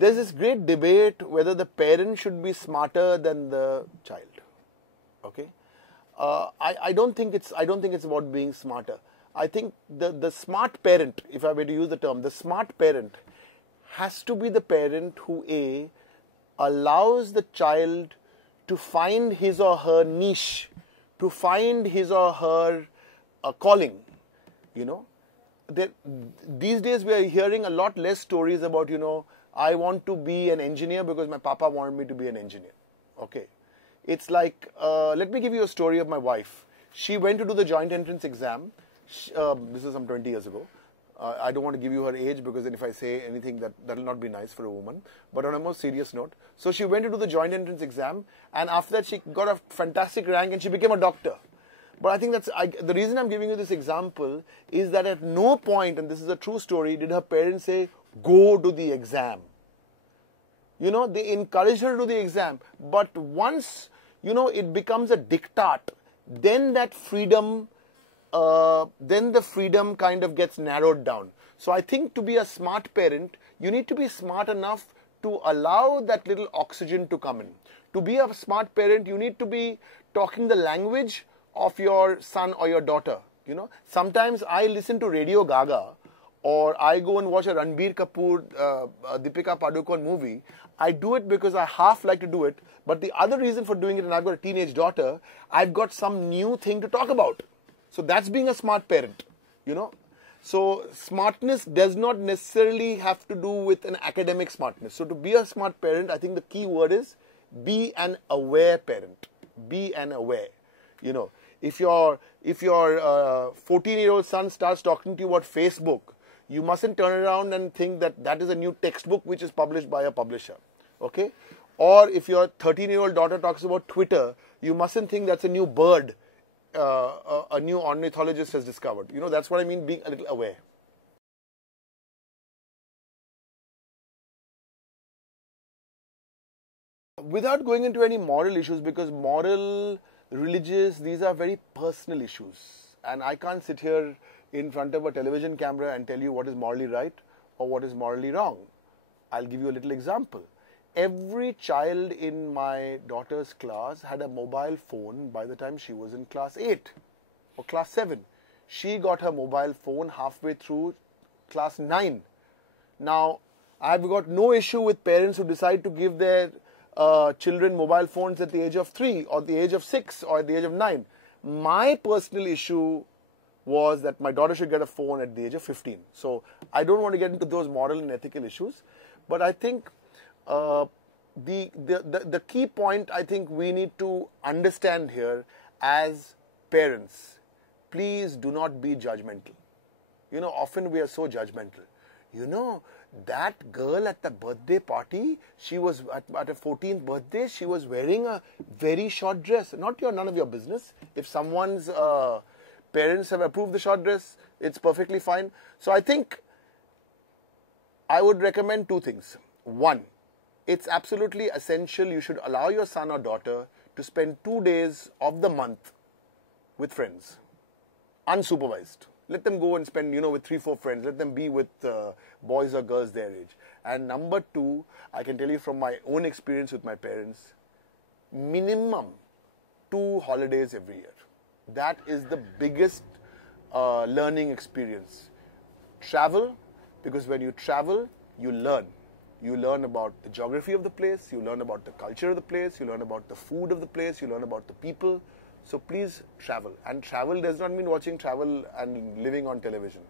there's this great debate whether the parent should be smarter than the child. Okay, I don't think it's about being smarter. I think the smart parent, if I were to use the term, the smart parent has to be the parent who allows the child to find his or her niche, to find his or her calling. You know, these days we are hearing a lot less stories about, I want to be an engineer because my papa wanted me to be an engineer. Okay. It's like, let me give you a story of my wife. She went to do the joint entrance exam. This is some 20 years ago. I don't want to give you her age because then if I say anything that will not be nice for a woman. But on a more serious note, so she went to do the joint entrance exam, and after that she got a fantastic rank and she became a doctor. But I think the reason I'm giving you this example is that at no point, and this is a true story, did her parents say, go to the exam. They encouraged her to do the exam. But once, it becomes a diktat, then that freedom, then the freedom kind of gets narrowed down. So I think to be a smart parent, you need to be smart enough to allow that little oxygen to come in. To be a smart parent, you need to be talking the language of your son or your daughter. Sometimes I listen to Radio Gaga, or I go and watch a Ranbir Kapoor, Deepika Padukone movie. I do it because I half like to do it, but the other reason for doing it, and I've got a teenage daughter, I've got some new thing to talk about. So that's being a smart parent, So smartness does not necessarily have to do with an academic smartness. So to be a smart parent, I think the key word is be an aware parent. Be an aware. If your 14-year-old son starts talking to you about Facebook, you mustn't turn around and think that is a new textbook which is published by a publisher. Okay? Or if your 13-year-old daughter talks about Twitter, you mustn't think that's a new bird a new ornithologist has discovered. That's what I mean, being a little aware. Without going into any moral issues, because moral, religious, these are very personal issues. And I can't sit here in front of a television camera and tell you what is morally right or what is morally wrong. I'll give you a little example. Every child in my daughter's class had a mobile phone by the time she was in class 8 or class 7. She got her mobile phone halfway through class 9. Now, I've got no issue with parents who decide to give their children mobile phones at the age of 3 or the age of 6 or at the age of 9. My personal issue was that my daughter should get a phone at the age of 15. So, I don't want to get into those moral and ethical issues, but I think the key point I think we need to understand here as parents, please do not be judgmental. Often we are so judgmental. That girl at the birthday party, she was at her 14th birthday, she was wearing a very short dress. None of your business. If someone's parents have approved the short dress, it's perfectly fine. So I think I would recommend two things. One, it's absolutely essential you should allow your son or daughter to spend 2 days of the month with friends, unsupervised. Let them go and spend, with 3-4 friends. Let them be with boys or girls their age. And number two, I can tell you from my own experience with my parents, minimum 2 holidays every year. That is the biggest learning experience. Travel, because when you travel, you learn. You learn about the geography of the place, you learn about the culture of the place, you learn about the food of the place, you learn about the people. So please travel. And travel does not mean watching travel and living on television.